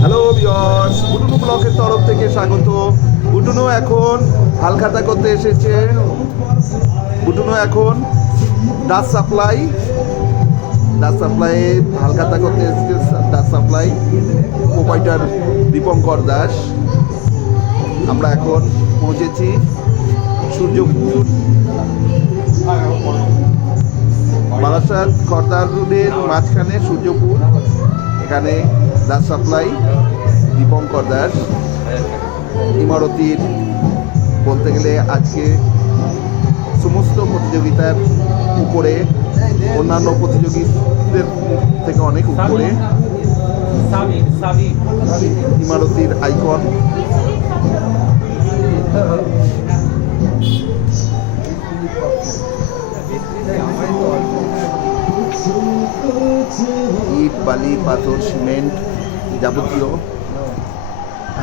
Hello বিয়স উটুনু ব্লকের তরফ থেকে স্বাগত। উটুনু এখন হালখাতা করতে এসেছে। উটুনু এখন ডাস সাপ্লাই ডাস সাপ্লাই হালখাতা করতে এসেছে ডাস সাপ্লাই প্রোপাইটার দীপঙ্কর দাস। আমরা এখন পৌঁছেছি সূর্যপুর বারাসাত খর্দার রোডের মাঝখানে সূর্যপুর এখানে দা সাপ্লাই দীপঙ্কর দাস। ইমারতির বলতে গেলে আজকে সমস্ত প্রতিযোগিতার উপরে অন্যান্য প্রতিযোগীদের থেকে অনেক উপরে। ইমারতির আইকন। ইট বালি পাথর সিমেন্ট যাবতীয়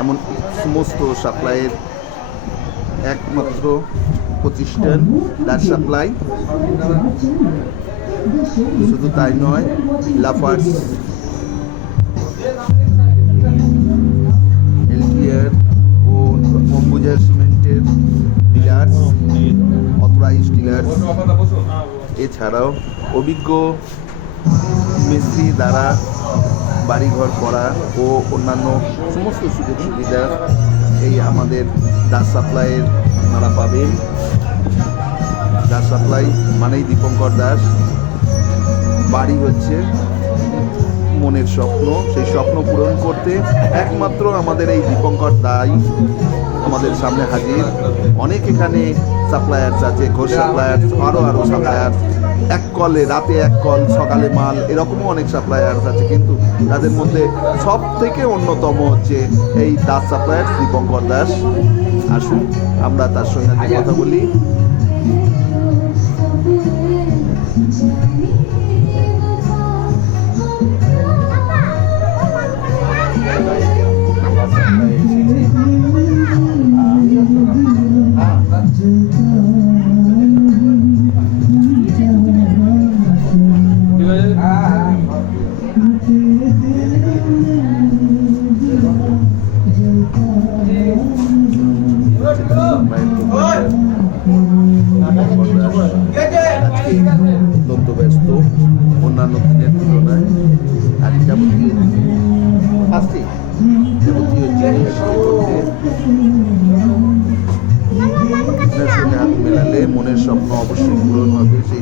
এমন সমস্ত সাপ্লাইয়ের একমাত্র প্রতিষ্ঠান। ডার সাপ্লাই শুধু তাই নয় লাফার্স এলটিআর ও অম্বুজার সিমেন্টের ডিলার্স অথরাইজ ডিলার্স এছাড়াও অভিজ্ঞ মিস্ত্রি দ্বারা বাড়িঘর করা ও অন্যান্য সমস্ত সুযোগ সুবিধা এই আমাদের দাস সাপ্লাইয়ের আপনারা পাবেন দাস সাপ্লাই মানেই দীপঙ্কর দাস। বাড়ি হচ্ছে মনের স্বপ্ন। সেই স্বপ্ন পূরণ করতে একমাত্র আমাদের এই দীপঙ্কর দাই আমাদের সামনে হাজির। অনেক এখানে সাপ্লায়ার্স আছে, ঘোষ সাপ্লায়ার্স আরও আরও সাপ্লায়ার্স। এক কলে, রাতে এক কল, সকালে মাল, এরকমও অনেক সাপ্লায়ার্স আছে, কিন্তু তাদের মধ্যে সব থেকে অন্যতম হচ্ছে এই দাস সাপ্লায়ার, দীপঙ্কর দাস। আসুন, আমরা তার সঙ্গে কথা বলি। অত্যন্ত ব্যস্ত অন্যান্য দিনের তুলনায় আর যাবতীয় আসছি যাবতীয় হাত মেলালে মনের স্বপ্ন অবশ্যই পূরণ হবে, সেই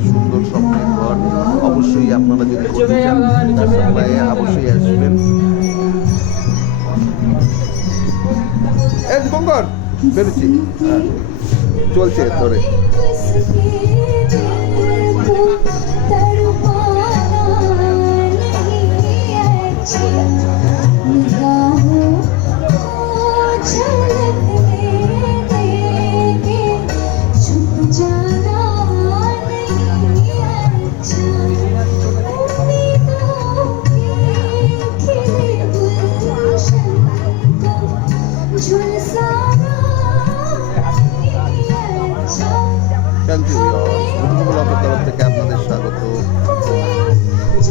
এই দীপঙ্কর বেরোচ্ছি। চলছে ধরে থ্যাংক ইউ ইউর তরফ থেকে আপনাদের স্বাগত।